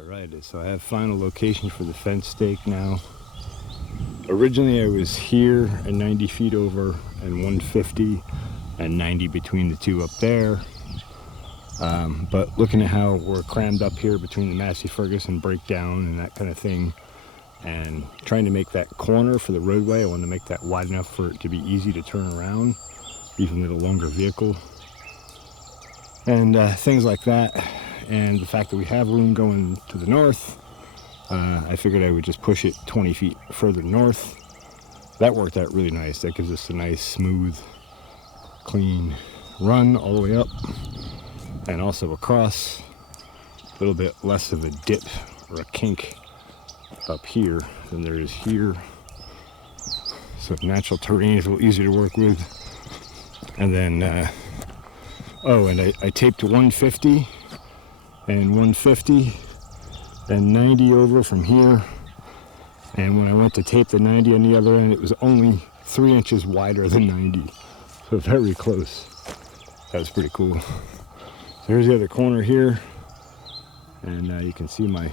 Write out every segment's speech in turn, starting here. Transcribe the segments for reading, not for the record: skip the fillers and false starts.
Alright, so I have final location for the fence stake now. Originally I was here at 90 feet over and 150 and 90 between the two up there. But looking at how we're crammed up here between the Massey Ferguson breakdown and that kind of thing, and trying to make that corner for the roadway, I want to make that wide enough for it to be easy to turn around, even with a longer vehicle. And things like that. And the fact that we have room going to the north, I figured I would just push it 20 feet further north. That worked out really nice. That gives us a nice, smooth, clean run all the way up and also across. A little bit less of a dip or a kink up here than there is here. So natural terrain is a little easier to work with. And then, and I taped to 150 and 150 and 90 over from here. And when I went to tape the 90 on the other end, it was only 3 inches wider than 90. So very close. That was pretty cool. So here's the other corner here. And you can see my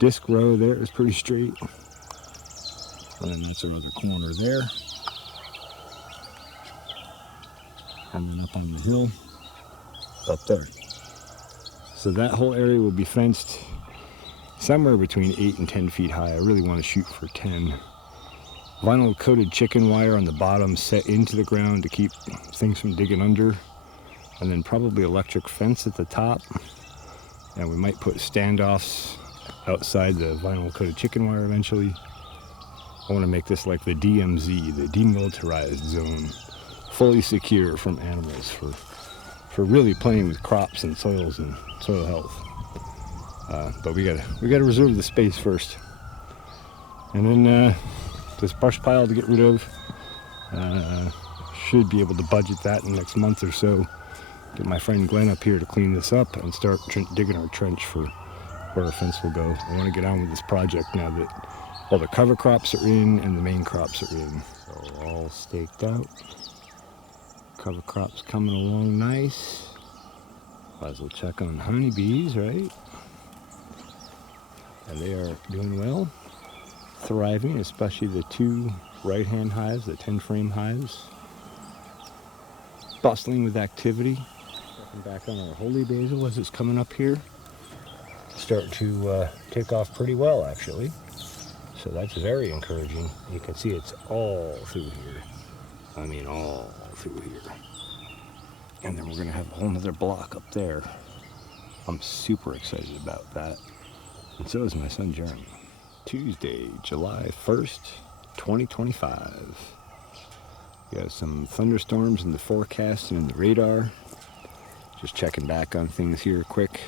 disc row there is pretty straight. And that's our other corner there. And then up on the hill, up there. So that whole area will be fenced somewhere between 8 and 10 feet high. I really want to shoot for 10. Vinyl coated chicken wire on the bottom set into the ground to keep things from digging under. And then probably electric fence at the top. And we might put standoffs outside the vinyl coated chicken wire eventually. I want to make this like the DMZ, the demilitarized zone, fully secure from animals for really playing with crops and soils and soil health. But we gotta reserve the space first. And then this brush pile to get rid of. Should be able to budget that in the next month or so. Get my friend Glenn up here to clean this up and start digging our trench for where our fence will go. I want to get on with this project now that all the cover crops are in and the main crops are in. So all staked out. Cover crops coming along nice. Might as well check on honeybees, right? And they are doing well, thriving, especially the 2 right-hand hives, the 10-frame hives. Bustling with activity. Checking back on our holy basil as it's coming up here. Starting to take off pretty well, actually. So that's very encouraging. You can see it's all through here. I mean, all through here. And then we're going to have a whole nother block up there. I'm super excited about that. And so is my son Jeremy. Tuesday, July 1st, 2025. We got some thunderstorms in the forecast and in the radar. Just checking back on things here quick.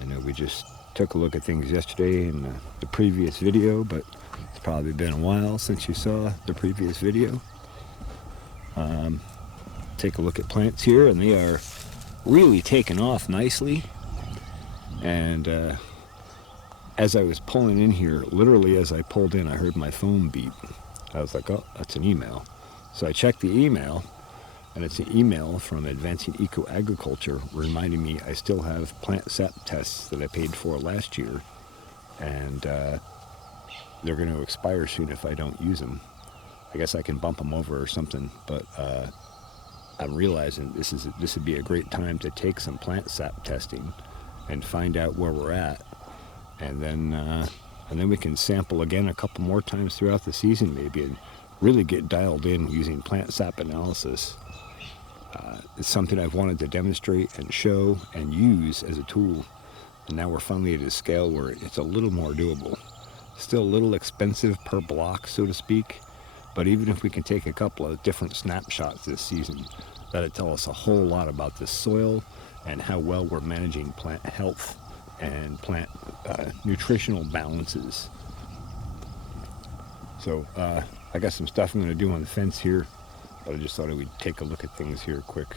I know we just took a look at things yesterday in the previous video, but it's probably been a while since you saw the previous video. Take a look at plants here, and they are really taking off nicely. And as I was pulling in here, literally as I pulled in, I heard my phone beep. I was like, oh, that's an email. So I checked the email, and it's an email from Advancing Eco Agriculture reminding me I still have plant sap tests that I paid for last year, and they're going to expire soon if I don't use them. I guess I can bump them over or something, but I'm realizing this would be a great time to take some plant sap testing and find out where we're at, and then we can sample again a couple more times throughout the season maybe, and really get dialed in using plant sap analysis. It's something I've wanted to demonstrate and show and use as a tool, and now we're finally at a scale where it's a little more doable. Still a little expensive per block, so to speak, but even if we can take a couple of different snapshots this season, that'll tell us a whole lot about the soil and how well we're managing plant health and plant nutritional balances. So I got some stuff I'm going to do on the fence here, but I just thought I would take a look at things here quick.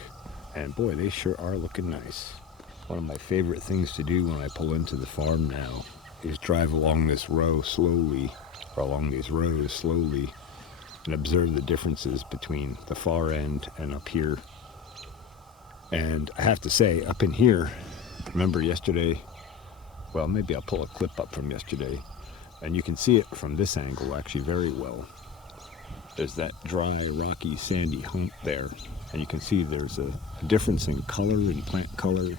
And boy, they sure are looking nice. One of my favorite things to do when I pull into the farm now is drive along this row slowly, or along these rows slowly, and observe the differences between the far end and up here. And I have to say, up in here, remember yesterday well, maybe I'll pull a clip up from yesterday, and you can see it from this angle actually very well. There's that dry, rocky, sandy hump there, and you can see there's a difference in color, in plant color,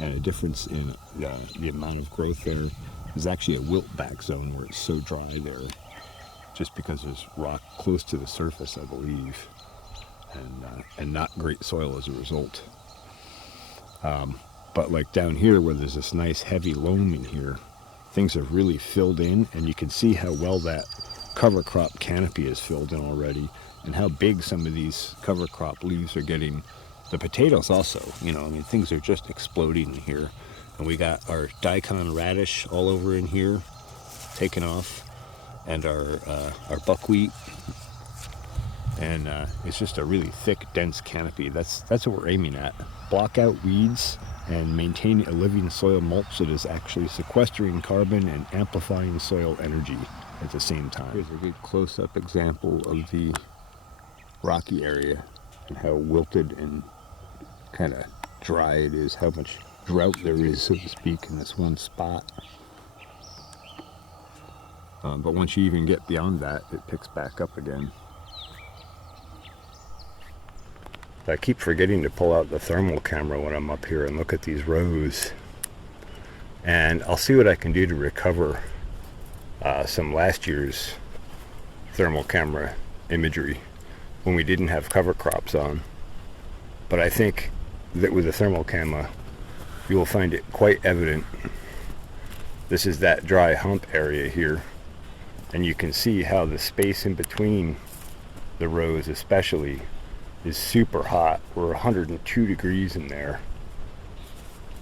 and a difference in the amount of growth there. There's actually a wilt back zone where it's so dry there, just because there's rock close to the surface, I believe, and not great soil as a result. But like down here where there's this nice heavy loam in here, things have really filled in, and you can see how well that cover crop canopy is filled in already, and how big some of these cover crop leaves are getting. The potatoes also, you know, I mean, things are just exploding in here. And we got our daikon radish all over in here, taken off, and our buckwheat. And it's just a really thick, dense canopy. That's what we're aiming at. Block out weeds and maintain a living soil mulch that is actually sequestering carbon and amplifying soil energy at the same time. Here's a good close-up example of the rocky area and how wilted and kind of dry it is, how much drought there is, so to speak, in this one spot. But once you even get beyond that, it picks back up again. I keep forgetting to pull out the thermal camera when I'm up here and look at these rows. And I'll see what I can do to recover some last year's thermal camera imagery when we didn't have cover crops on. But I think that with the thermal camera, you will find it quite evident. This is that dry hump area here, and you can see how the space in between the rows especially is super hot. We're 102 degrees in there.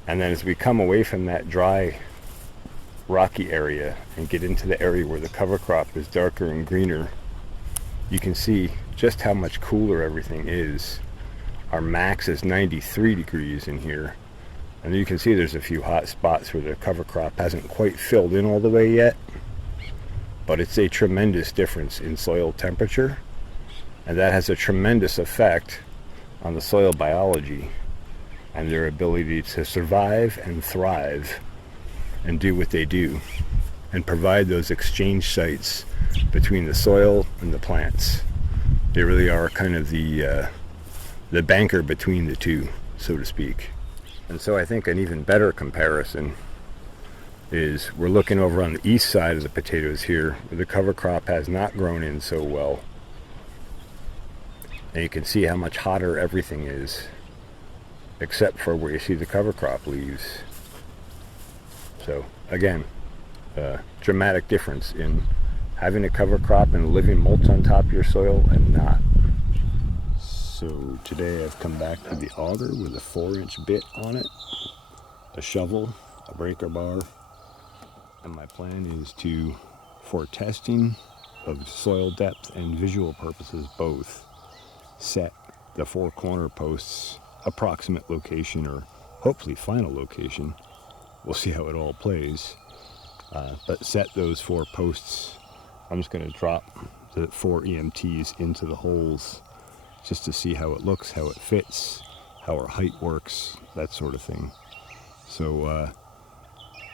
And then as we come away from that dry rocky area and get into the area where the cover crop is darker and greener, you can see just how much cooler everything is. Our max is 93 degrees in here, and you can see there's a few hot spots where the cover crop hasn't quite filled in all the way yet, but it's a tremendous difference in soil temperature, and that has a tremendous effect on the soil biology and their ability to survive and thrive and do what they do and provide those exchange sites between the soil and the plants. They really are kind of the banker between the two, so to speak. And so I think an even better comparison is we're looking over on the east side of the potatoes here, where the cover crop has not grown in so well. And you can see how much hotter everything is, except for where you see the cover crop leaves. So again, dramatic difference in having a cover crop and living mulch on top of your soil and not. So today I've come back to the auger with a 4-inch bit on it, a shovel, a breaker bar, and my plan is to, for testing of soil depth and visual purposes both, set the 4 corner posts approximate location, or hopefully final location. We'll see how it all plays. But set those 4 posts. I'm just going to drop the 4 EMTs into the holes just to see how it looks, how it fits, how our height works, that sort of thing. So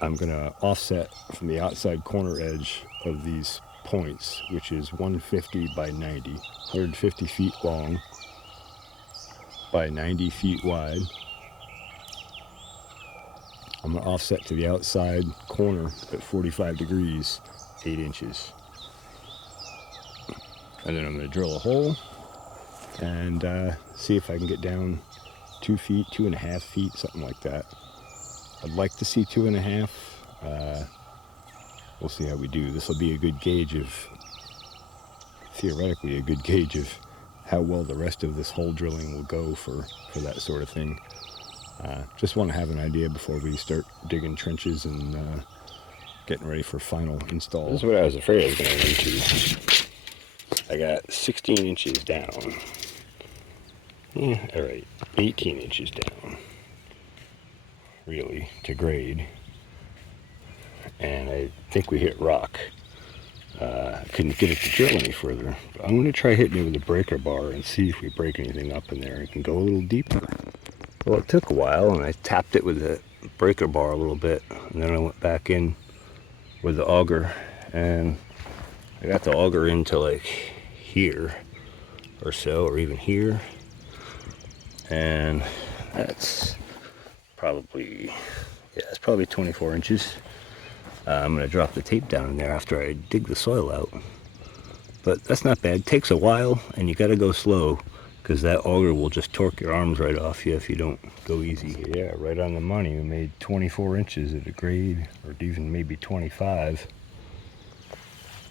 I'm going to offset from the outside corner edge of these points, which is 150 by 90, 150 feet long by 90 feet wide. I'm going to offset to the outside corner at 45 degrees, 8 inches. And then I'm going to drill a hole and see if I can get down 2 feet, 2.5 feet, something like that. I'd like to see 2.5. We'll see how we do. This will be a good gauge of, theoretically, a good gauge of how well the rest of this hole drilling will go for that sort of thing. Just want to have an idea before we start digging trenches and getting ready for final install. This is what I was afraid I was going to run into. I got 16 inches down. Yeah, all right, 18 inches down, really, to grade. And I think we hit rock. I couldn't get it to drill any further. But I'm going to try hitting it with a breaker bar and see if we break anything up in there and can go a little deeper. Well, it took a while, and I tapped it with breaker bar a little bit, and then I went back in with the auger, and I got the auger into like here or so, or even here, and that's probably, yeah, it's probably 24 inches. I'm gonna drop the tape down in there after I dig the soil out, but that's not bad. It takes a while, and you gotta go slow, because that auger will just torque your arms right off you if you don't go easy. Yeah, right on the money. We made 24 inches at a grade, or even maybe 25.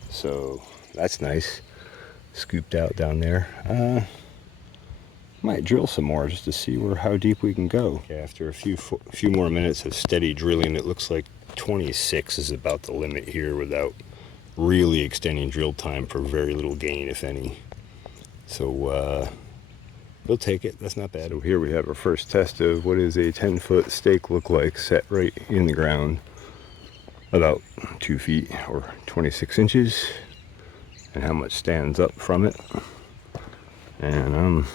So that's nice. Scooped out down there. Might drill some more just to see how deep we can go. Okay, after a few more minutes of steady drilling, it looks like 26 is about the limit here without really extending drill time for very little gain, if any. So we'll take it. That's not bad. So here we have our first test of what is a 10-foot stake look like, set right in the ground, about 2 feet or 26 inches, and how much stands up from it. And I'm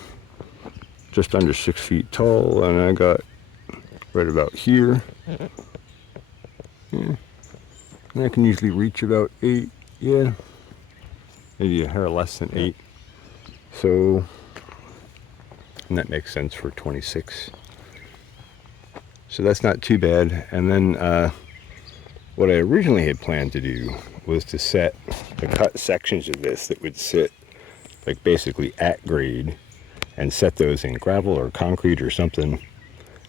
just under 6 feet tall, and I got right about here. Yeah. And I can usually reach about 8, yeah, maybe a hair less than 8. So, and that makes sense for 26. So that's not too bad. And then what I originally had planned to do was to cut sections of this that would sit like basically at grade, and set those in gravel or concrete or something,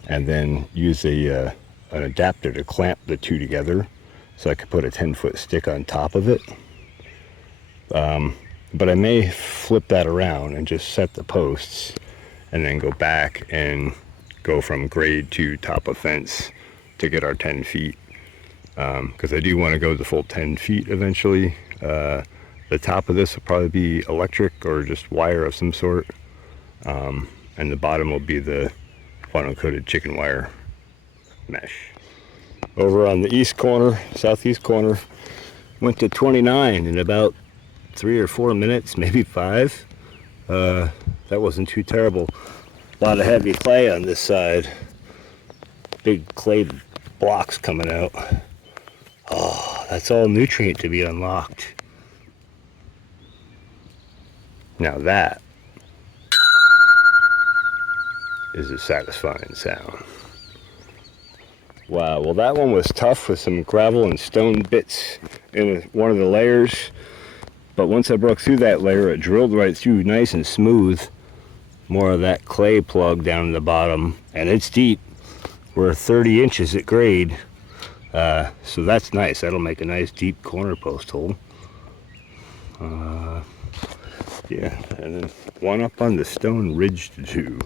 and then use an adapter to clamp the two together so I could put a 10-foot stick on top of it. But I may flip that around and just set the posts and then go back and go from grade to top of fence to get our 10 feet. Because I do want to go the full 10 feet eventually. The top of this will probably be electric or just wire of some sort. And the bottom will be the vinyl coated chicken wire mesh. Over on the east corner, southeast corner, went to 29 in about 3 or 4 minutes, maybe 5. That wasn't too terrible. A lot of heavy clay on this side. Big clay blocks coming out. Oh, that's all nutrient to be unlocked. Now that is a satisfying sound. Wow, well that one was tough with some gravel and stone bits in one of the layers. But once I broke through that layer, it drilled right through nice and smooth. More of that clay plug down in the bottom, and it's deep. We're 30 inches at grade. So that's nice. That'll make a nice deep corner post hole. Yeah, and then one up on the stone ridge to do.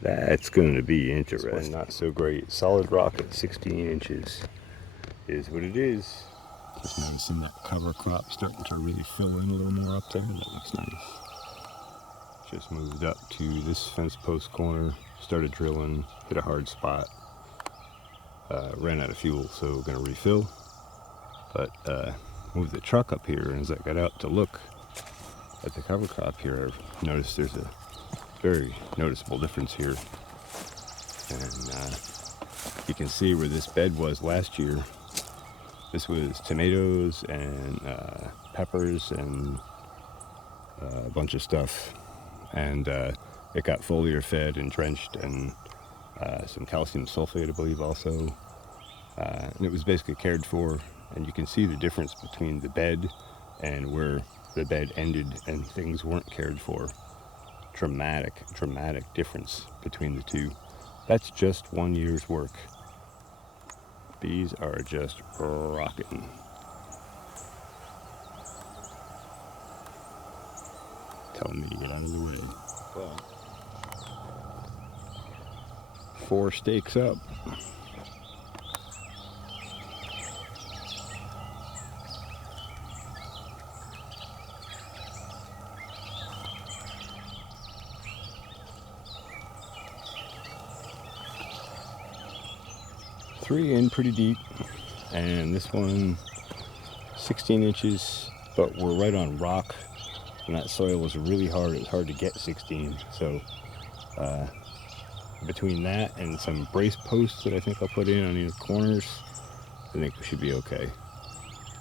That's going to be interesting. This one, not so great. Solid rock at 16 inches is what it is. Just noticing that cover crop starting to really fill in a little more up there. That looks nice. Just moved up to this fence post corner, started drilling, hit a hard spot. Ran out of fuel, so we're going to refill. But moved the truck up here, and as I got out to look at the cover crop here, I noticed there's a very noticeable difference here. And you can see where this bed was last year. This was tomatoes and peppers and a bunch of stuff. And it got foliar fed and drenched, and some calcium sulfate, I believe, also. And it was basically cared for. And you can see the difference between the bed and where the bed ended and things weren't cared for. Dramatic difference between the two. That's just 1 year's work. Bees are just rocking. Telling me to get out of the way. But 4 stakes up. Three in pretty deep, and this one 16 inches, but we're right on rock, and that soil was really hard. It was hard to get 16, so between that and some brace posts that I think I'll put in on either corners, I think we should be okay.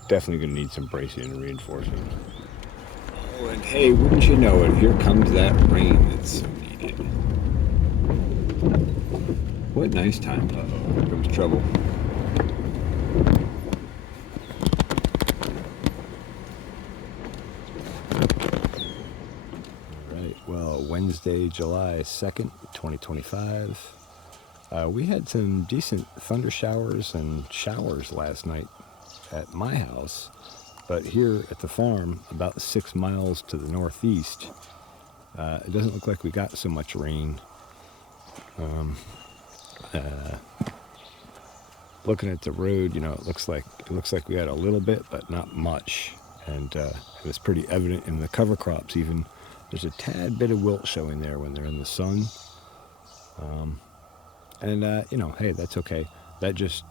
Definitely gonna need some bracing and reinforcing. Oh, and hey, wouldn't you know it, here comes that rain that's so needed. What nice time. Uh-oh, here comes trouble. Alright, well, Wednesday, July 2nd, 2025. We had some decent thunder showers and showers last night at my house, but here at the farm, about 6 miles to the northeast, it doesn't look like we got so much rain. Looking at the road, you know, it looks like we had a little bit, but not much, and it was pretty evident in the cover crops. Even there's a tad bit of wilt showing there when they're in the sun, and you know, hey, that's okay. That just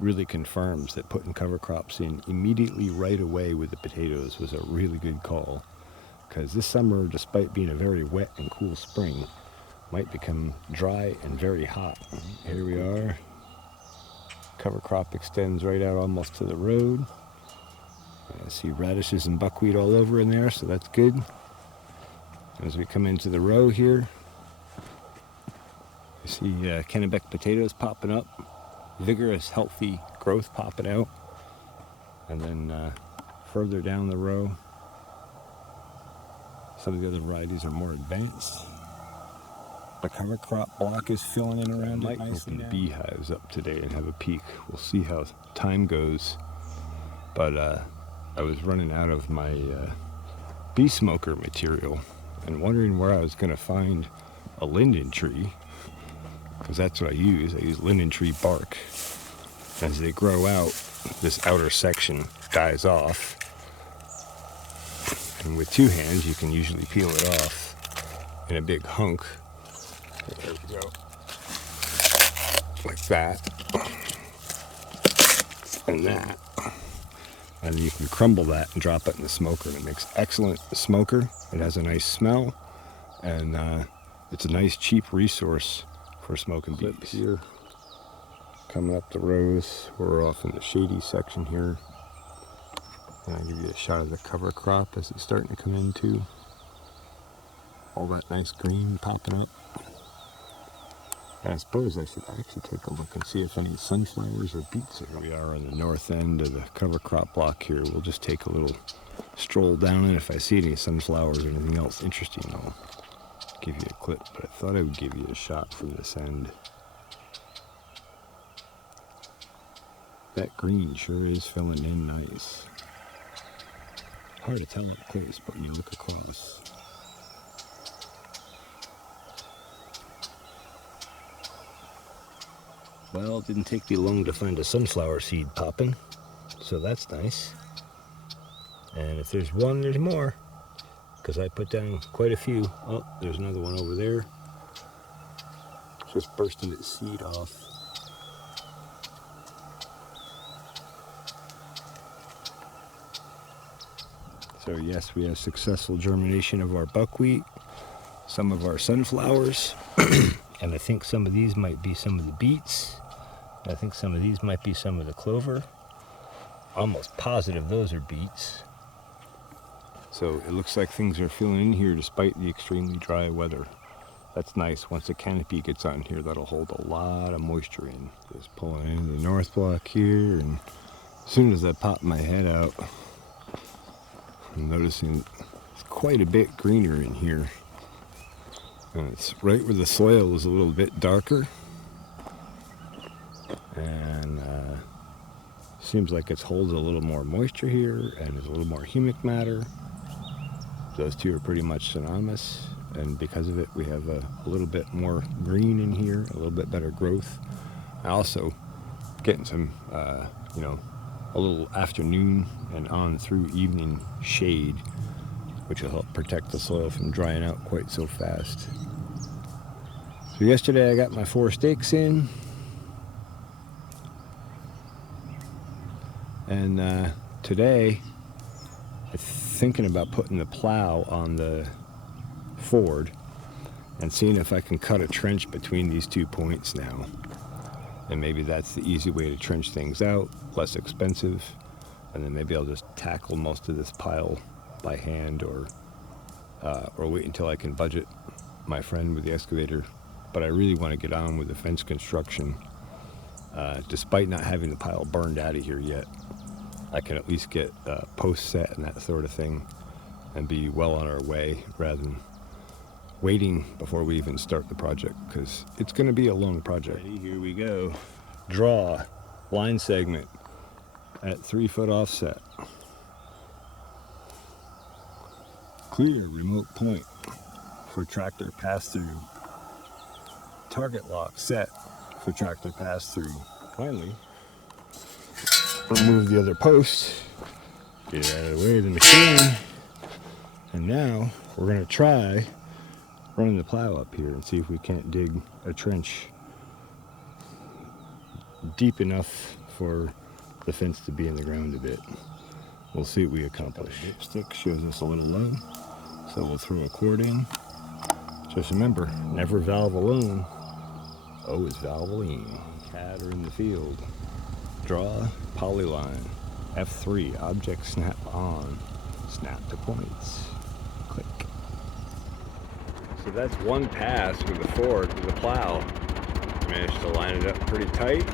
really confirms that putting cover crops in immediately right away with the potatoes was a really good call, because this summer, despite being a very wet and cool spring, might become dry and very hot. Here we are. Cover crop extends right out almost to the road. I see radishes and buckwheat all over in there, so that's good. As we come into the row here, you see Kennebec potatoes popping up, vigorous, healthy growth popping out. And then further down the row, some of the other varieties are more advanced. The cover crop block is filling in around it. I might open the beehives up today and have a peek. We'll see how time goes. But I was running out of my bee smoker material and wondering where I was going to find a linden tree, because that's what I use. I use linden tree bark. As they grow out, this outer section dies off. And with two hands, you can usually peel it off in a big hunk. There we go. Like that. And that. And you can crumble that and drop it in the smoker. And it makes excellent smoker. It has a nice smell. And it's a nice cheap resource for smoking bees. Here, coming up the rows. We're off in the shady section here. And I'll give you a shot of the cover crop as it's starting to come in too. All that nice green popping up. I suppose I should actually take a look and see if any sunflowers or beets are. We are on the north end of the cover crop block here. We'll just take a little stroll down, and if I see any sunflowers or anything else interesting, I'll give you a clip. But I thought I would give you a shot from this end. That green sure is filling in nice. Hard to tell up close, but when you look across. Well, it didn't take me long to find a sunflower seed popping, so that's nice. And if there's one, there's more, because I put down quite a few. Oh, there's another one over there. It's just bursting its seed off. So yes, we have successful germination of our buckwheat, some of our sunflowers, and I think some of these might be some of the beets. I think some of these might be some of the clover. Almost positive those are beets. So it looks like things are filling in here despite the extremely dry weather. That's nice. Once the canopy gets on here, that'll hold a lot of moisture in. Just pulling into the north block here, and as soon as I pop my head out, I'm noticing it's quite a bit greener in here. And it's right where the soil is a little bit darker. And seems like it's holding a little more moisture here, and there's a little more humic matter. Those two are pretty much synonymous, and because of it, we have a little bit more green in here, a little bit better growth. Also, getting some, you know, a little afternoon and on through evening shade, which will help protect the soil from drying out quite so fast. So yesterday I got my 4 stakes in, and today I'm thinking about putting the plow on the Ford and seeing if I can cut a trench between these 2 points now. And maybe that's the easy way to trench things out, less expensive. And then maybe I'll just tackle most of this pile by hand, or wait until I can budget my friend with the excavator. But I really want to get on with the fence construction. Despite not having the pile burned out of here yet, I can at least get posts set and that sort of thing and be well on our way, rather than waiting before we even start the project, because it's going to be a long project. Ready, here we go. Draw line segment at 3 foot offset. Clear remote point for tractor pass through. Target lock set for tractor pass through. Finally, remove the other post, get it out of the way of the machine, and now we're going to try running the plow up here and see if we can't dig a trench deep enough for the fence to be in the ground a bit. We'll see what we accomplish. Dipstick shows us a little low, so we'll throw a cord in. Just remember, never valve alone, always valvoline. Cat are in the field. Draw polyline. F3, object snap on. Snap to points. Click. So that's one pass with the fork, with the plow. Managed to line it up pretty tight.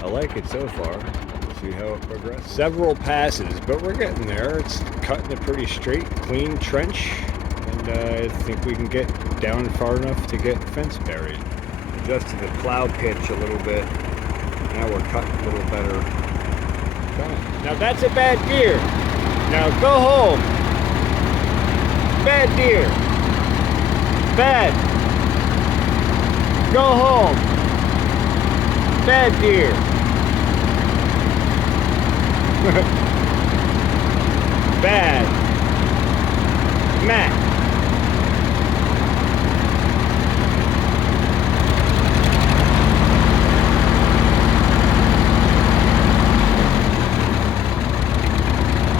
I like it so far. We'll see how it progresses. Several passes, but we're getting there. It's cutting a pretty straight, clean trench. And I think we can get down far enough to get fence buried. Adjusted the plow pitch a little bit. Now we're cutting a little better. Now that's a bad deer. Now go home. Bad deer. Bad. Go home. Bad deer. Bad. Matt.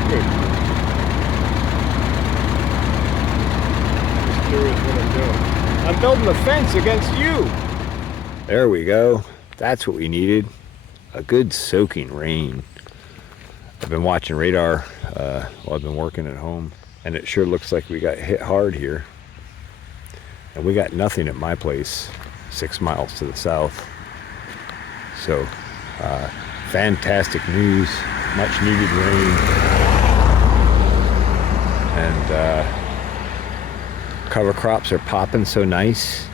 Good. Just curious what I'm doing. I'm building a fence against you. There we go. That's what we needed. A good soaking rain. I've been watching radar while I've been working at home, and it sure looks like we got hit hard here. And we got nothing at my place 6 miles to the south. So fantastic news, much needed rain. And cover crops are popping so nice.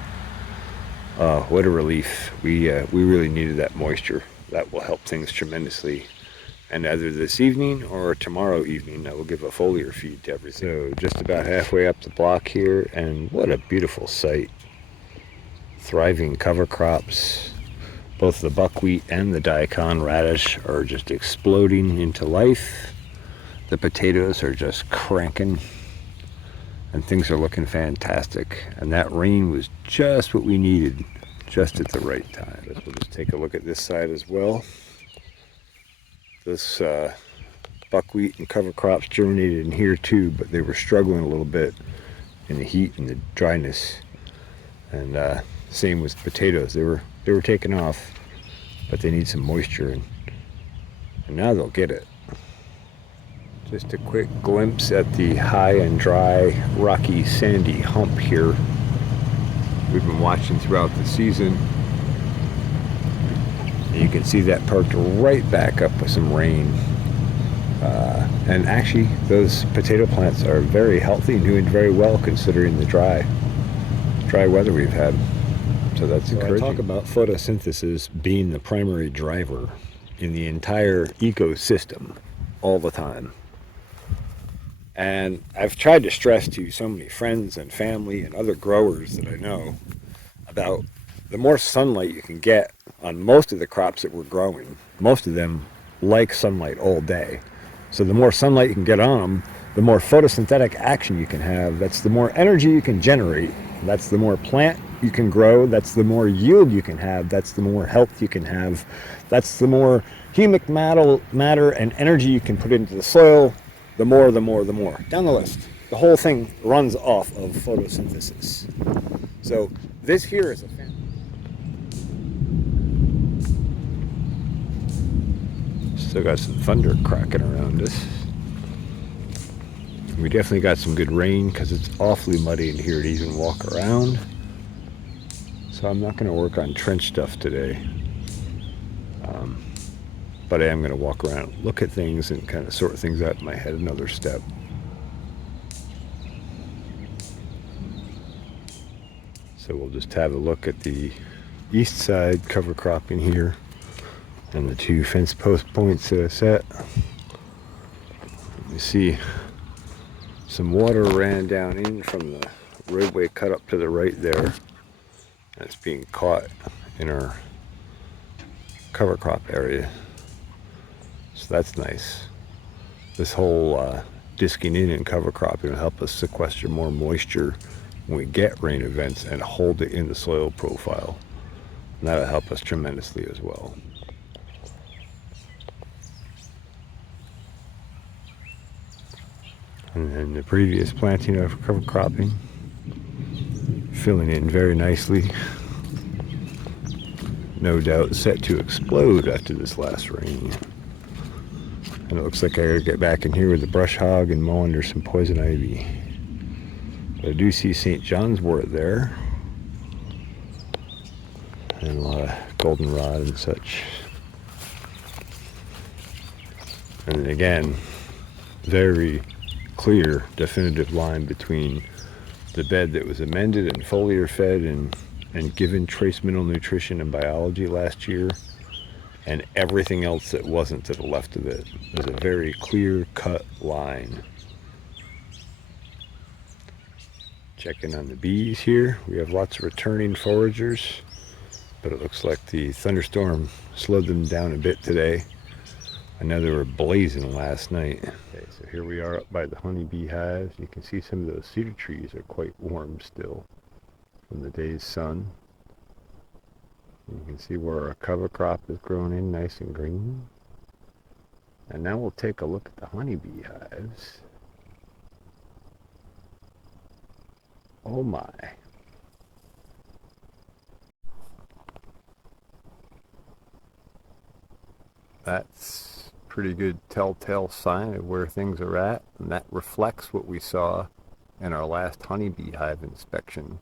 What a relief. We really needed that moisture. That will help things tremendously. And either this evening or tomorrow evening, I will give a foliar feed to everything. So just about halfway up the block here, and what a beautiful sight. Thriving cover crops. Both the buckwheat and the daikon radish are just exploding into life. The potatoes are just cranking. And things are looking fantastic. And that rain was just what we needed, just at the right time. We'll just take a look at this side as well. This buckwheat and cover crops germinated in here too, but they were struggling a little bit in the heat and the dryness. And same with potatoes. They were taking off, but they need some moisture, and now they'll get it. Just a quick glimpse at the high and dry, rocky, sandy hump here. We've been watching throughout the season. And you can see that perked right back up with some rain. And actually, those potato plants are very healthy and doing very well considering the dry weather we've had. So that's encouraging. I talk about photosynthesis being the primary driver in the entire ecosystem all the time. And I've tried to stress to so many friends and family and other growers that I know about the more sunlight you can get on most of the crops that we're growing. Most of them like sunlight all day. So the more sunlight you can get on them, the more photosynthetic action you can have. That's the more energy you can generate. That's the more plant you can grow. That's the more yield you can have. That's the more health you can have. That's the more humic matter and energy you can put into the soil. The more. Down the list. The whole thing runs off of photosynthesis. So this here is a fence. Still got some thunder cracking around us. We definitely got some good rain because it's awfully muddy in here to even walk around. So I'm not going to work on trench stuff today. But I am going to walk around, look at things, and kind of sort things out in my head another step. So we'll just have a look at the east side cover cropping here and the two fence post points that I set. You see some water ran down in from the roadway cut up to the right there. That's being caught in our cover crop area. So that's nice. This whole disking in and cover cropping will help us sequester more moisture when we get rain events and hold it in the soil profile. And that'll help us tremendously as well. And then the previous planting of cover cropping, filling in very nicely. No doubt set to explode after this last rain. And it looks like I gotta get back in here with the brush hog and mow under some poison ivy. But I do see St. John's wort there. And a lot of goldenrod and such. And then again, very clear, definitive line between the bed that was amended and foliar fed and given trace mineral nutrition and biology last year, and everything else that wasn't to the left of it. There's a very clear cut line. Checking on the bees here. We have lots of returning foragers, but it looks like the thunderstorm slowed them down a bit today. I know they were blazing last night. Okay, so here we are up by the honeybee hives. You can see some of those cedar trees are quite warm still from the day's sun. You can see where our cover crop is growing in nice and green. And now we'll take a look at the honeybee hives. Oh my. That's a pretty good telltale sign of where things are at, and that reflects what we saw in our last honeybee hive inspection.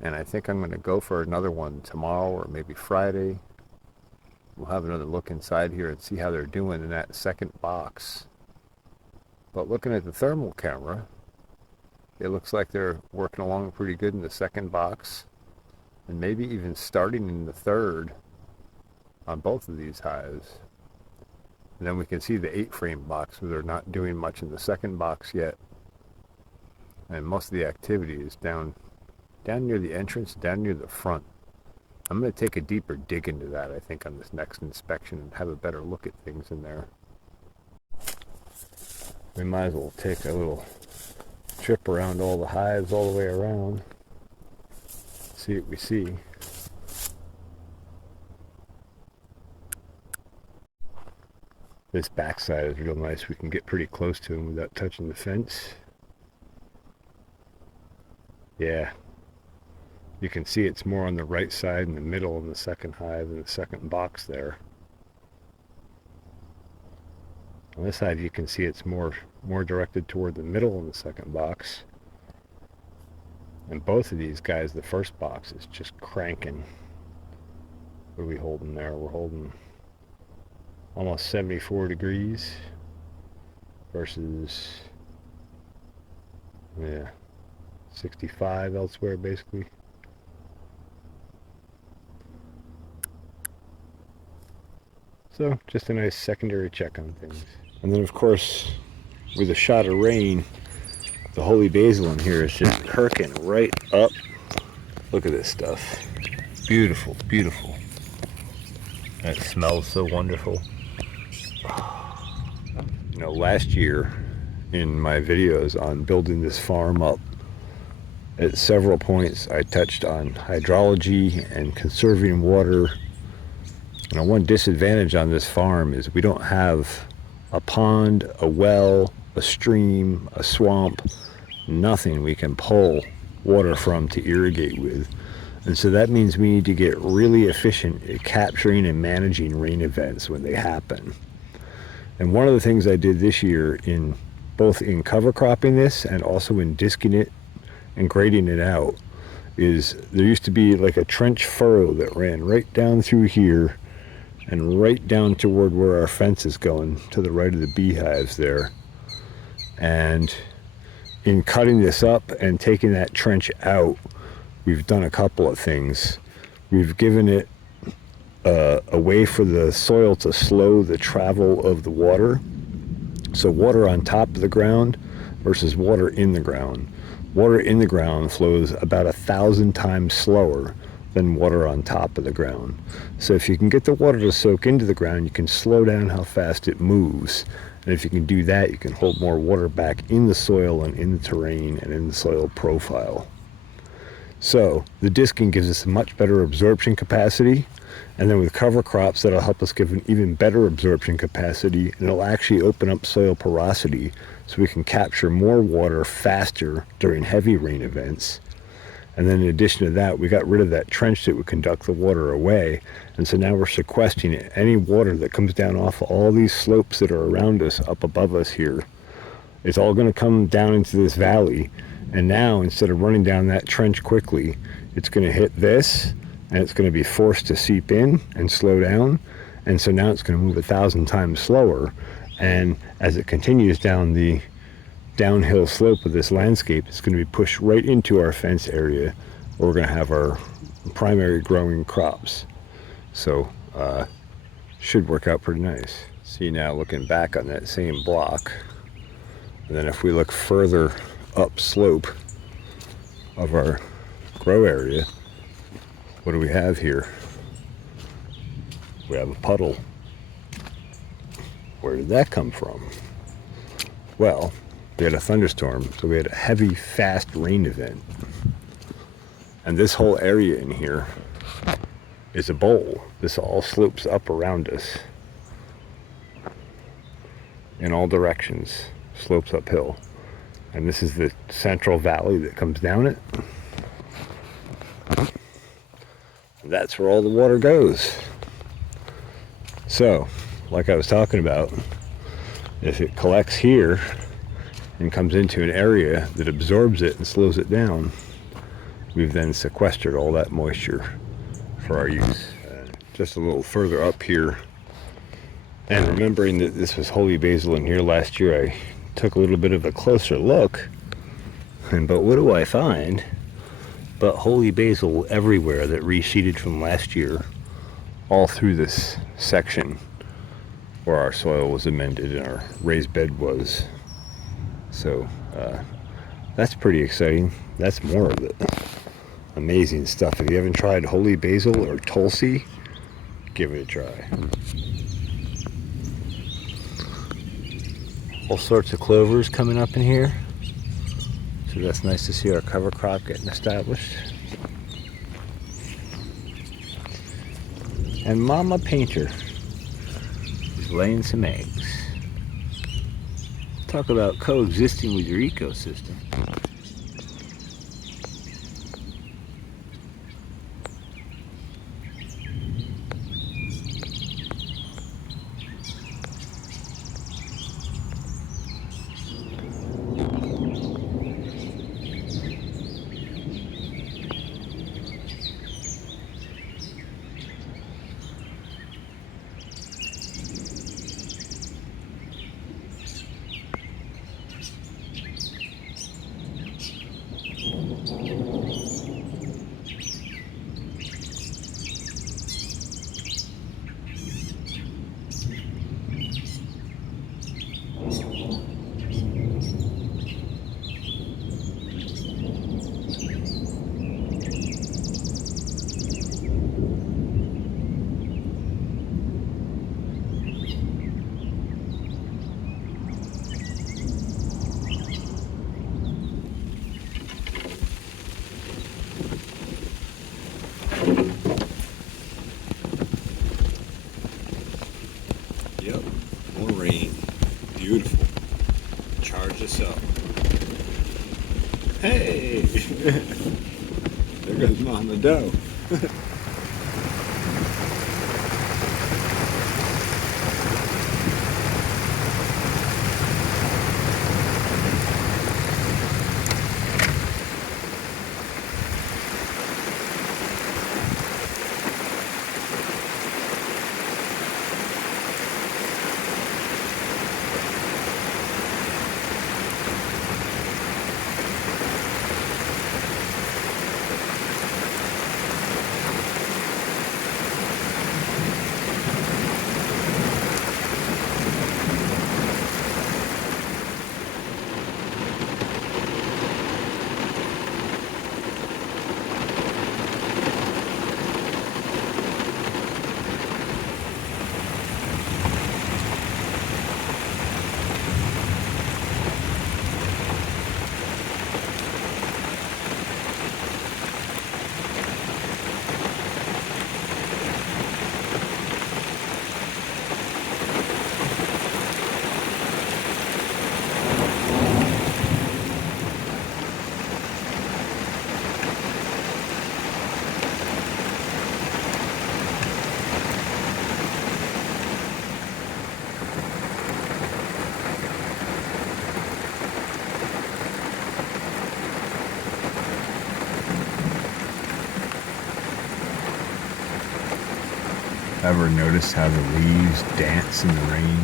And I think I'm going to go for another one tomorrow or maybe Friday. We'll have another look inside here and see how they're doing in that second box. But looking at the thermal camera, it looks like they're working along pretty good in the second box, and maybe even starting in the third on both of these hives. And then we can see the 8-frame box where they're not doing much in the second box yet. And most of the activity is down near the entrance, down near the front. I'm going to take a deeper dig into that, I think, on this next inspection and have a better look at things in there. We might as well take a little trip around all the hives all the way around. See what we see. This backside is real nice. We can get pretty close to them without touching the fence. Yeah. You can see it's more on the right side in the middle of the second hive in the second box there. On this side you can see it's more directed toward the middle of the second box. And both of these guys, the first box is just cranking. What are we holding there? We're holding almost 74 degrees versus 65 elsewhere basically. So just a nice secondary check on things. And then of course, with a shot of rain, the holy basil in here is just perking right up. Look at this stuff. Beautiful, beautiful. And it smells so wonderful. You know, last year in my videos on building this farm up, at several points I touched on hydrology and conserving water. You know, one disadvantage on this farm is we don't have a pond, a well, a stream, a swamp, nothing we can pull water from to irrigate with. And so that means we need to get really efficient at capturing and managing rain events when they happen. And one of the things I did this year, in both in cover cropping this and also in disking it and grading it out, is there used to be like a trench furrow that ran right down through here and right down toward where our fence is going, to the right of the beehives there. And in cutting this up and taking that trench out, we've done a couple of things. We've given it a way for the soil to slow the travel of the water. So water on top of the ground versus water in the ground. Water in the ground flows about 1,000 times slower than water on top of the ground. So if you can get the water to soak into the ground, you can slow down how fast it moves. And if you can do that, you can hold more water back in the soil and in the terrain and in the soil profile. So the disking gives us a much better absorption capacity. And then with cover crops, that'll help us give an even better absorption capacity, and it'll actually open up soil porosity so we can capture more water faster during heavy rain events. And then in addition to that, we got rid of that trench that would conduct the water away. And so now we're sequestering any water that comes down off all these slopes that are around us, up above us here. It's all going to come down into this valley. And now, instead of running down that trench quickly, it's going to hit this, and it's going to be forced to seep in and slow down. And so now it's going to move 1,000 times slower. And as it continues down the downhill slope of this landscape, it's going to be pushed right into our fence area, where we're going to have our primary growing crops. So should work out pretty nice. See, now looking back on that same block, and then if we look further up slope of our grow area, what do we have here? We have a puddle. Where did that come from? Well, we had a thunderstorm, so we had a heavy, fast rain event. And this whole area in here is a bowl. This all slopes up around us in all directions, slopes uphill. And this is the central valley that comes down it. That's where all the water goes. So, like I was talking about, if it collects here and comes into an area that absorbs it and slows it down, we've then sequestered all that moisture for our use. Just a little further up here, and remembering that this was holy basil in here last year, I took a little bit of a closer look, but what do I find but holy basil everywhere that reseeded from last year, all through this section where our soil was amended and our raised bed was. So that's pretty exciting. That's more of it. Amazing stuff. If you haven't tried holy basil or tulsi, give it a try. All sorts of clovers coming up in here. So that's nice to see our cover crop getting established. And Mama Painter is laying some eggs. Talk about coexisting with your ecosystem. Yep, more rain. Beautiful. Charge us up. Hey! on the dough. Ever notice how the leaves dance in the rain?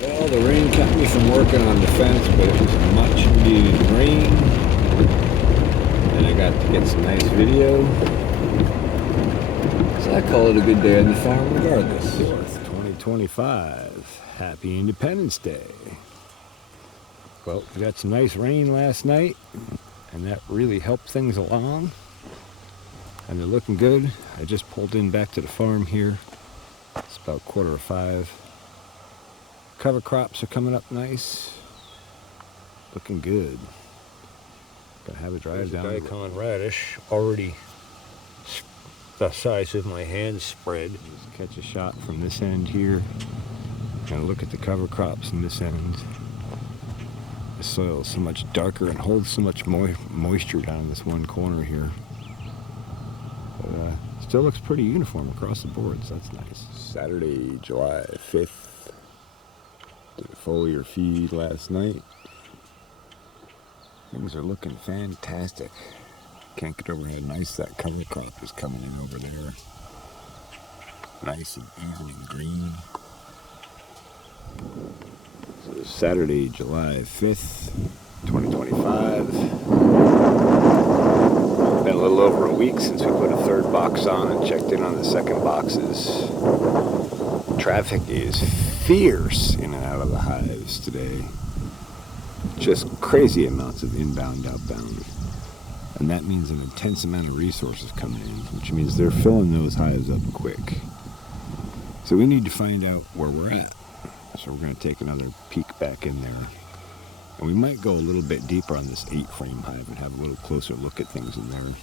Well, the rain kept me from working on the fence, but it was much needed rain. And I got to get some nice video. So I call it a good day on the farm regardless. 4th, 2025. Happy Independence Day. Well, we got some nice rain last night, and that really helped things along. And they're looking good. I just pulled in back to the farm here. It's about 4:45. Cover crops are coming up nice. Looking good. Gonna have a drive down. Daikon radish already the size of my hand spread. Just catch a shot from this end here. And look at the cover crops in this end. The soil is so much darker and holds so much moisture down in this one corner here. But still looks pretty uniform across the board, so that's nice. Saturday, July 5th. Did a foliar feed last night. Things are looking fantastic. Can't get over how nice that cover crop is coming in over there. Nice and even and green. So Saturday, July 5th, 2025. Been a little over a week since we put a third box on and checked in on the second boxes. Traffic is fierce in and out of the hives today. Just crazy amounts of inbound, outbound. And that means an intense amount of resources coming in, which means they're filling those hives up quick. So we need to find out where we're at. So we're going to take another peek back in there. And we might go a little bit deeper on this 8-frame hive and have a little closer look at things in there.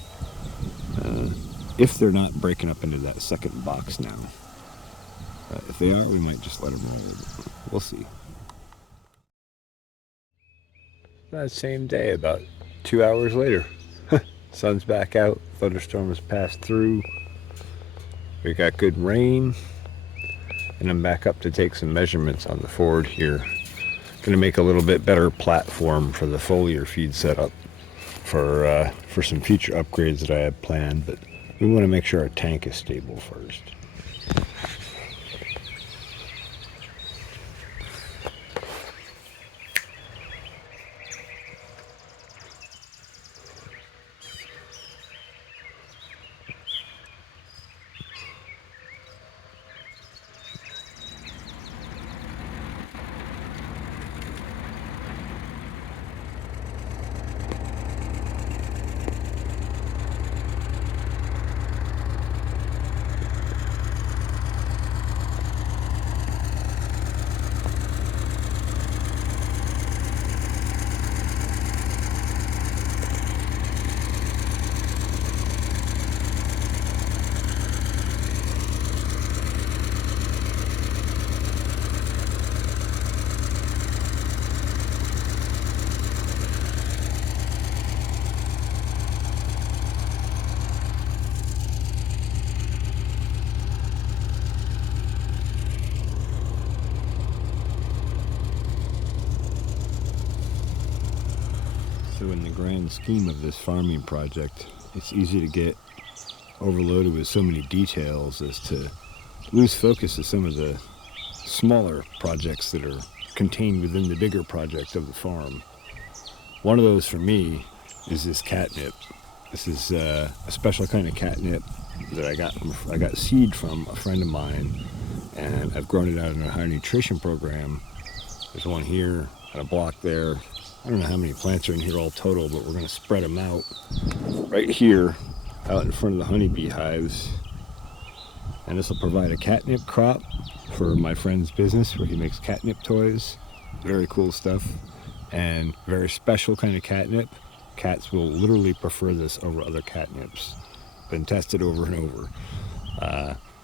If they're not breaking up into that second box now. If they are, we might just let them roll. We'll see. That same day, about 2 hours later. Sun's back out, thunderstorm has passed through. We got good rain. And I'm back up to take some measurements on the forward here. Gonna make a little bit better platform for the foliar feed setup for some future upgrades that I have planned, but We want to make sure our tank is stable first. So in the grand scheme of this farming project, it's easy to get overloaded with so many details as to lose focus of some of the smaller projects that are contained within the bigger project of the farm. One of those for me is this catnip. This is a special kind of catnip that I got seed from a friend of mine, and I've grown it out in a high nutrition program. There's one here and a block there. I don't know how many plants are in here all total, but we're going to spread them out right here out in front of the honeybee hives. And this will provide a catnip crop for my friend's business where he makes catnip toys. Very cool stuff and very special kind of catnip. Cats will literally prefer this over other catnips. Been tested over and over.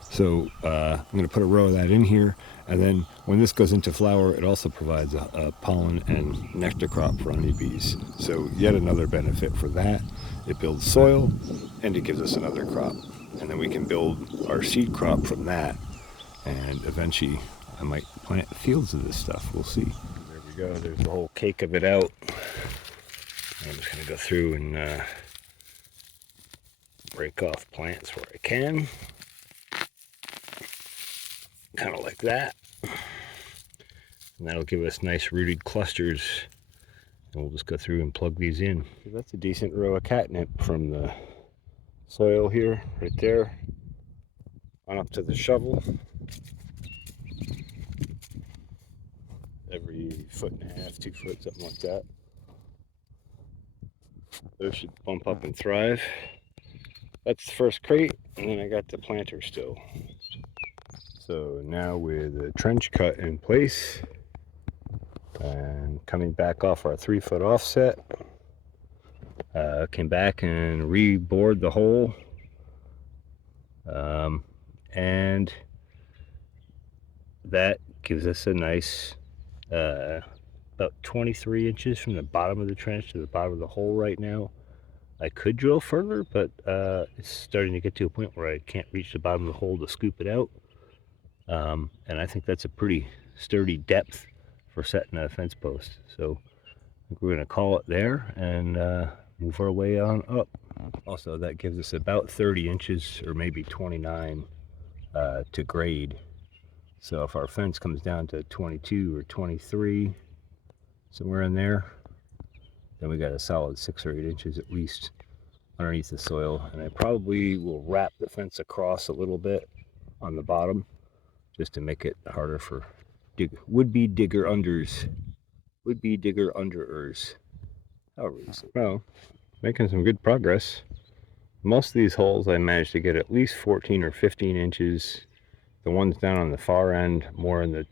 So I'm going to put a row of that in here, and then when this goes into flower, it also provides a pollen and nectar crop for honeybees. So yet another benefit for that. It builds soil, and it gives us another crop. And then we can build our seed crop from that, and eventually I might plant fields of this stuff. We'll see. There we go. There's a whole cake of it out. I'm just going to go through and break off plants where I can. Kind of like that, and that'll give us nice rooted clusters, and we'll just go through and plug these in. That's a decent row of catnip from the soil here, right there, on up to the shovel. Every 1.5 2 foot, something like that. Those should bump up and thrive. That's the first crate, and then I got the planter still. So now with the trench cut in place and coming back off our 3 foot offset, came back and rebored the hole, and that gives us a nice about 23 inches from the bottom of the trench to the bottom of the hole right now. I could drill further, but it's starting to get to a point where I can't reach the bottom of the hole to scoop it out. And I think that's a pretty sturdy depth for setting a fence post. So I think we're going to call it there and move our way on up. Also, that gives us about 30 inches or maybe 29 to grade. So if our fence comes down to 22 or 23, somewhere in there, then we got a solid 6 or 8 inches at least underneath the soil. And I probably will wrap the fence across a little bit on the bottom, just to make it harder for would-be digger underers. However you say. Well, making some good progress. Most of these holes I managed to get at least 14 or 15 inches. The ones down on the far end, more in the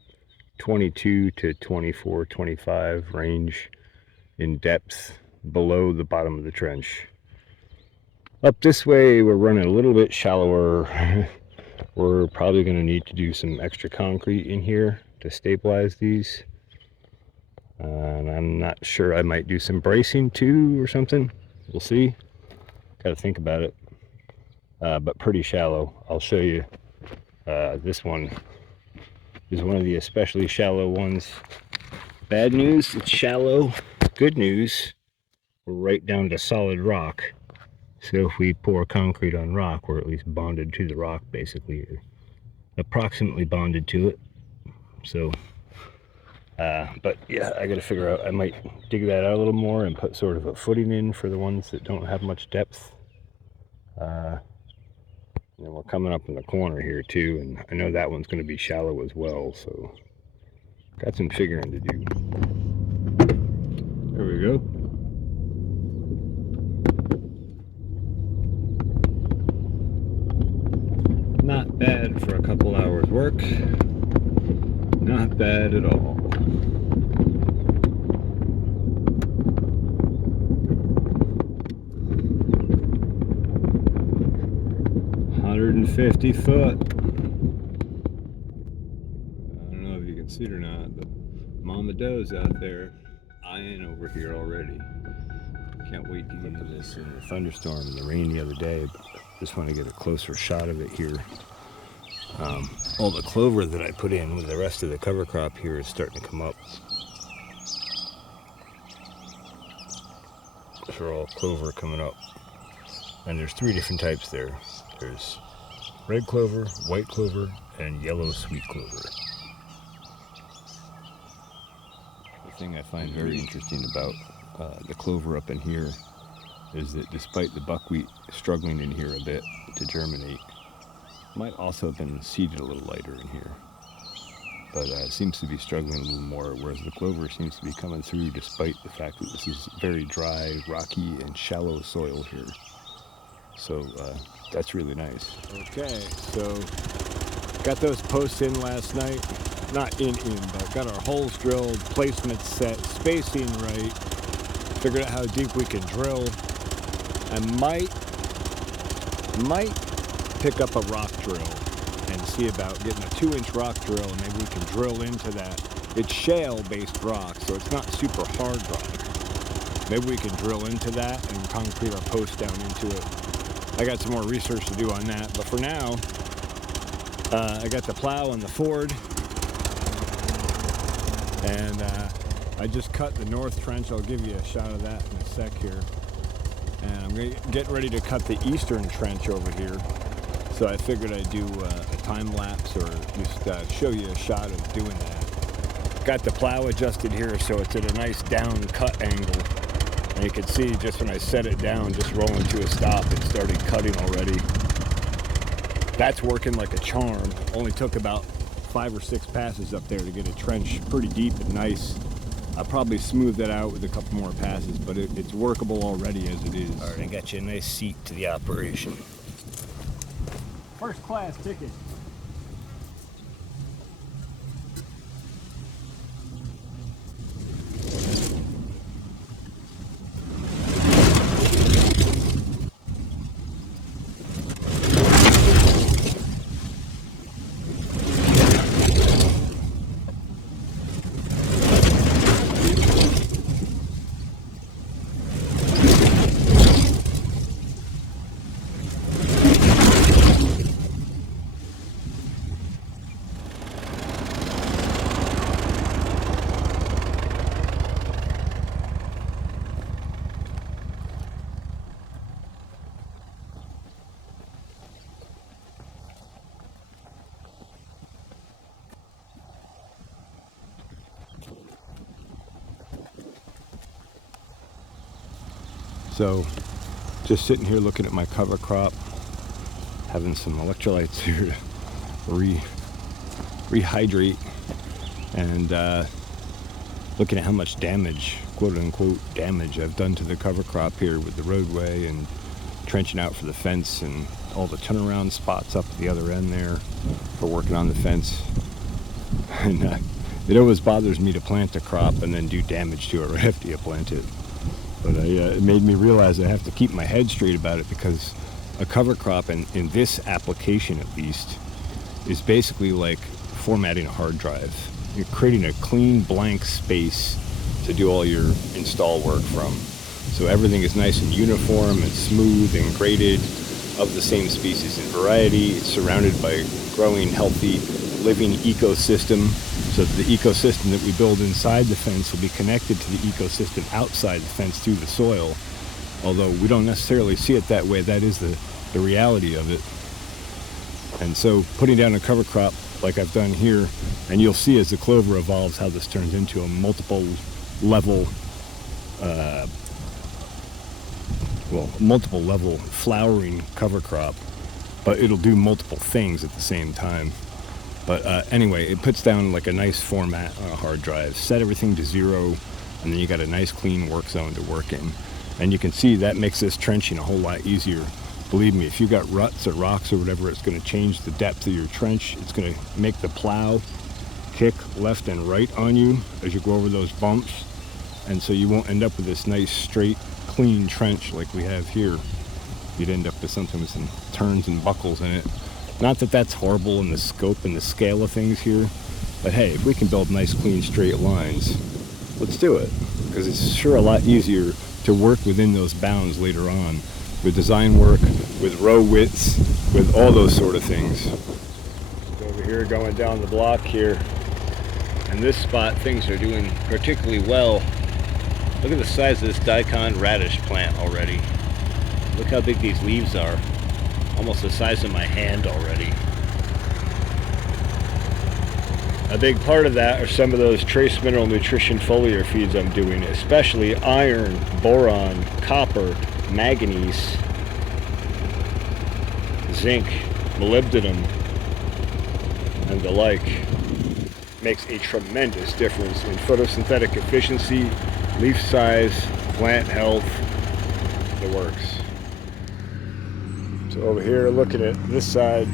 22 to 24, 25 range in depth below the bottom of the trench. Up this way, we're running a little bit shallower. We're probably going to need to do some extra concrete in here to stabilize these. And I'm not sure, I might do some bracing too or something. We'll see. Got to think about it. But pretty shallow. I'll show you. This one is one of the especially shallow ones. Bad news, it's shallow. Good news, we're right down to solid rock. So if we pour concrete on rock, we're at least bonded to the rock, basically, or approximately bonded to it. So, but yeah, I gotta figure out, I might dig that out a little more and put sort of a footing in for the ones that don't have much depth. And we're coming up in the corner here too, and I know that one's gonna be shallow as well, so got some figuring to do. There we go. Not bad for a couple hours work. Not bad at all. $150 foot. I don't know if you can see it or not, but Mama Doe's out there eyeing over here already. Can't wait to get into this in the thunderstorm and the rain the other day, but just want to get a closer shot of it here. All the clover that I put in with the rest of the cover crop here is starting to come up. These are all clover coming up. And there's 3 different types there. There's red clover, white clover, and yellow sweet clover. The thing I find very interesting about the clover up in here is that despite the buckwheat struggling in here a bit to germinate, might also have been seeded a little lighter in here, but it seems to be struggling a little more, whereas the clover seems to be coming through despite the fact that this is very dry, rocky, and shallow soil here. So that's really nice. Okay, so got those posts in last night. Not in, but got our holes drilled, placement set, spacing right, figured out how deep we can drill. I might pick up a rock drill and see about getting a 2-inch rock drill, and maybe we can drill into that. It's shale-based rock, so it's not super hard rock. Maybe we can drill into that and concrete our post down into it. I got some more research to do on that, but for now, I got the plow and the Ford, and I just cut the north trench. I'll give you a shot of that in a sec here. And I'm going to get ready to cut the eastern trench over here. So I figured I'd do a time lapse or just show you a shot of doing that. Got the plow adjusted here so it's at a nice down cut angle. And you can see just when I set it down, just rolling to a stop, it started cutting already. That's working like a charm. Only took about 5 or 6 passes up there to get a trench pretty deep and nice. I'll probably smooth that out with a couple more passes, but it's workable already as it is. All right, I got you a nice seat to the operation. First class ticket. So, just sitting here looking at my cover crop, having some electrolytes here to rehydrate, and looking at how much damage, quote unquote damage, I've done to the cover crop here with the roadway and trenching out for the fence and all the turnaround spots up at the other end there for working on the fence. And it always bothers me to plant a crop and then do damage to it right after you plant it. But it made me realize I have to keep my head straight about it, because a cover crop, in this application at least, is basically like formatting a hard drive. You're creating a clean blank space to do all your install work from. So everything is nice and uniform and smooth and graded, of the same species and variety. It's surrounded by growing, healthy, living ecosystem. So the ecosystem that we build inside the fence will be connected to the ecosystem outside the fence through the soil. although we don't necessarily see it that way. That is the reality of it. And so putting down a cover crop like I've done here, and you'll see as the clover evolves how this turns into a multiple level flowering cover crop, but it'll do multiple things at the same time. But anyway, it puts down like a nice format on a hard drive, set everything to 0, and then you got a nice clean work zone to work in. And you can see that makes this trenching a whole lot easier. Believe me, if you've got ruts or rocks or whatever, it's going to change the depth of your trench. It's going to make the plow kick left and right on you as you go over those bumps. And so you won't end up with this nice, straight, clean trench like we have here. You'd end up with something with some turns and buckles in it. Not that that's horrible in the scope and the scale of things here, but hey, if we can build nice, clean, straight lines, let's do it. Because it's sure a lot easier to work within those bounds later on, with design work, with row widths, with all those sort of things. Over here, going down the block here, and this spot, things are doing particularly well. Look at the size of this daikon radish plant already. Look how big these leaves are. Almost the size of my hand already. A big part of that are some of those trace mineral nutrition foliar feeds I'm doing, especially iron, boron, copper, manganese, zinc, molybdenum, and the like. Makes a tremendous difference in photosynthetic efficiency, leaf size, plant health, the works. So over here, looking at this side,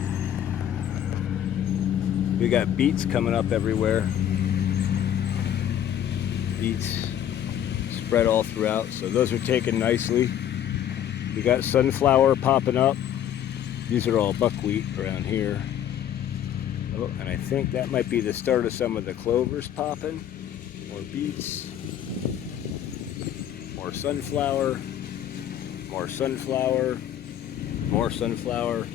we got beets coming up everywhere. Beets spread all throughout, so those are taken nicely. We got sunflower popping up. These are all buckwheat around here. Oh, and I think that might be the start of some of the clovers popping. More beets. More sunflower. More sunflower. More sunflower.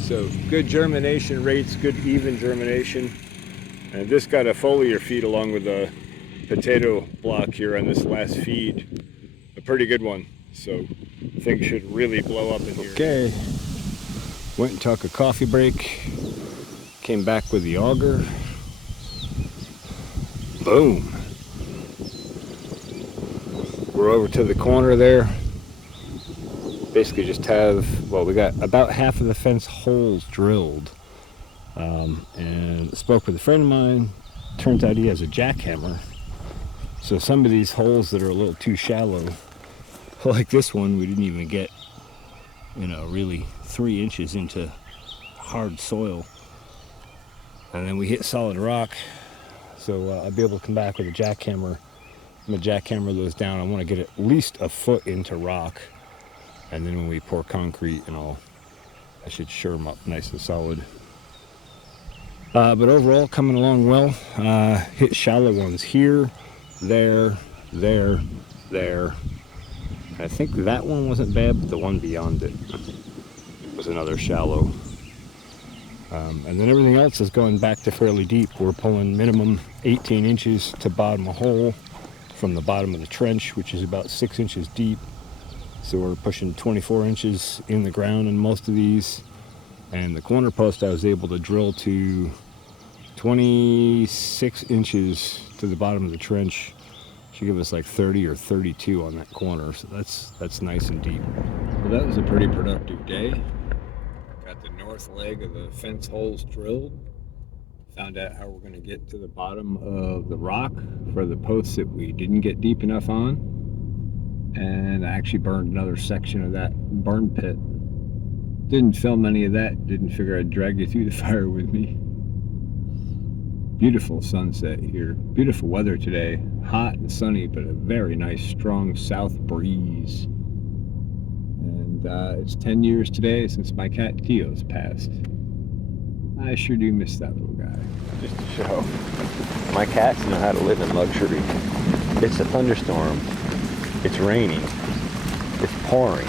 So good germination rates, good even germination. And this got a foliar feed along with a potato block here on this last feed. A pretty good one. So things should really blow up in here. Okay. Went and took a coffee break. Came back with the auger. Boom. We're over to the corner there. Basically just have, well, we got about half of the fence holes drilled. And spoke with a friend of mine. Turns out he has a jackhammer. So some of these holes that are a little too shallow, like this one, we didn't even get, really 3 inches into hard soil. And then we hit solid rock. So I'll be able to come back with a jackhammer. I'm going to jackhammer those down. I want to get at least a foot into rock. And then when we pour concrete and all, I should shore them up nice and solid. But overall, coming along well. Hit shallow ones here, there. I think that one wasn't bad, but the one beyond it was another shallow. And then everything else is going back to fairly deep. We're pulling minimum 18 inches to bottom a hole from the bottom of the trench, which is about 6 inches deep. So we're pushing 24 inches in the ground in most of these. And the corner post I was able to drill to 26 inches to the bottom of the trench. Should give us like 30 or 32 on that corner. So that's nice and deep. Well, that was a pretty productive day. Got the north leg of the fence holes drilled. Found out how we're going to get to the bottom of the rock for the posts that we didn't get deep enough on. And I actually burned another section of that burn pit. Didn't film any of that. Didn't figure I'd drag you through the fire with me. Beautiful sunset here. Beautiful weather today. Hot and sunny, but a very nice strong south breeze. And it's 10 years today since my cat Theo's passed. I sure do miss that little guy. Just to show, my cats know how to live in luxury. It's a thunderstorm. It's raining. It's pouring.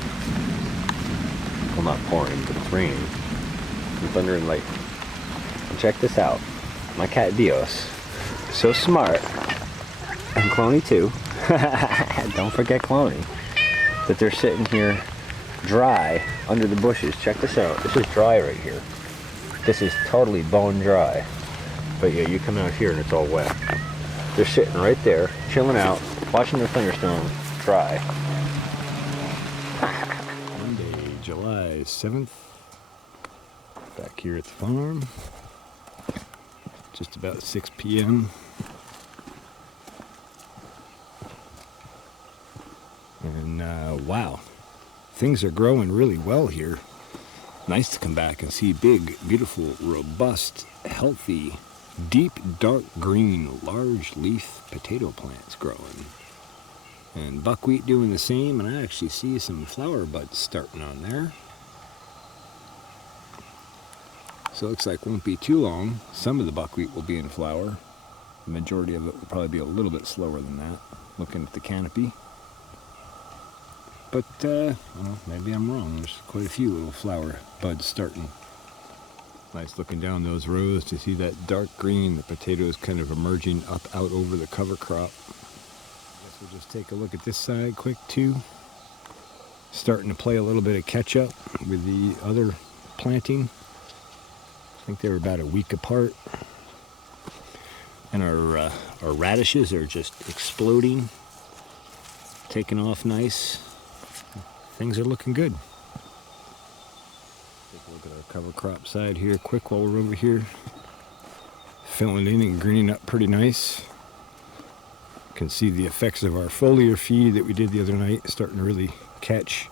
Well, not pouring, but it's raining. And thunder and lightning. And check this out. My cat Dios, so smart, and Cloney too, Don't forget cloning. That they're sitting here dry under the bushes. Check this out. This is dry right here. This is totally bone dry. But yeah, you come out here and it's all wet. They're sitting right there, chilling out, watching the thunderstorm dry. Monday, July 7th. Back here at the farm. Just about 6 p.m. And wow, things are growing really well here. Nice to come back and see big, beautiful, robust, healthy, deep, dark green, large leaf potato plants growing. And buckwheat doing the same, and I actually see some flower buds starting on there. So it looks like it won't be too long. Some of the buckwheat will be in flower. The majority of it will probably be a little bit slower than that, looking at the canopy. But, well, maybe I'm wrong. There's quite a few little flower buds starting. Nice looking down those rows to see that dark green, the potatoes kind of emerging up out over the cover crop. I guess we'll just take a look at this side quick too. Starting to play a little bit of catch up with the other planting. I think they were about a week apart. And our radishes are just exploding, taking off nice. Things are looking good. Take a look at our cover crop side here quick while we're over here. Filling in and greening up pretty nice. You can see the effects of our foliar feed that we did the other night starting to really catch.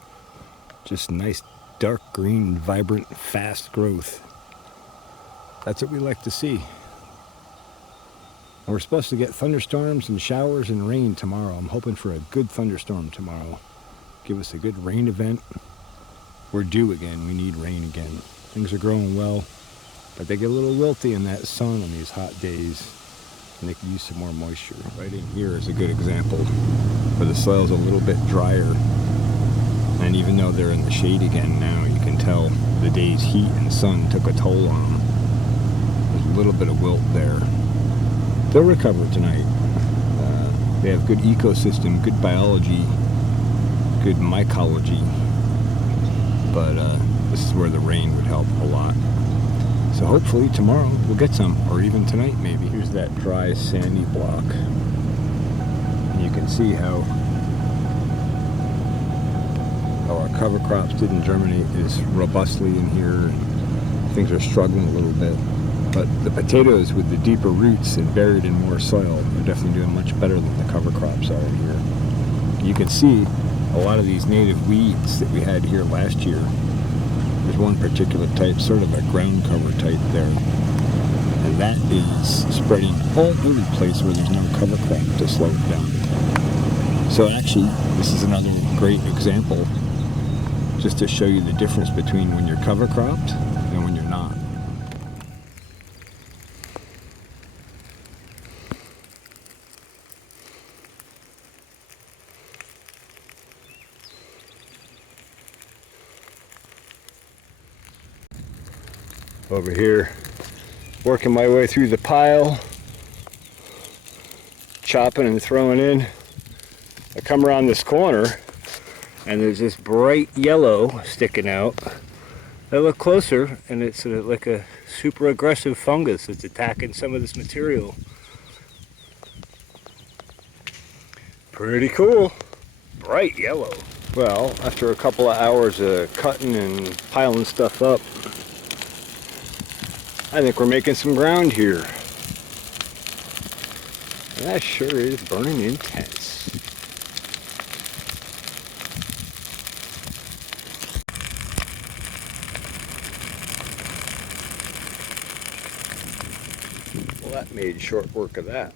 Just nice dark green, vibrant, fast growth. That's what we like to see. We're supposed to get thunderstorms and showers and rain tomorrow. I'm hoping for a good thunderstorm tomorrow. Give us a good rain event. We're due again. We need rain again. Things are growing well, but they get a little wilty in that sun on these hot days, and they can use some more moisture. Right in here is a good example where the soil's a little bit drier, and even though they're in the shade again now, you can tell the day's heat and sun took a toll on them. There's a little bit of wilt there. They'll recover tonight. They have good ecosystem, good biology, good mycology, but this is where the rain would help a lot. So hopefully tomorrow we'll get some, or even tonight maybe. Here's that dry sandy block. And you can see how our cover crops didn't germinate as robustly in here. Things are struggling a little bit. But the potatoes with the deeper roots and buried in more soil are definitely doing much better than the cover crops are in here. You can see a lot of these native weeds that we had here last year. There's one particular type, sort of a ground cover type there. And that is spreading all over the place where there's no cover crop to slow it down. So actually, this is another great example just to show you the difference between when you're cover cropped and when you're not. Over here, working my way through the pile, chopping and throwing in. I come around this corner and there's this bright yellow sticking out. I look closer and it's like a super aggressive fungus that's attacking some of this material. Pretty cool. Bright yellow. Well, after a couple of hours of cutting and piling stuff up, I think we're making some ground here. That sure is burning intense. Well, that made short work of that.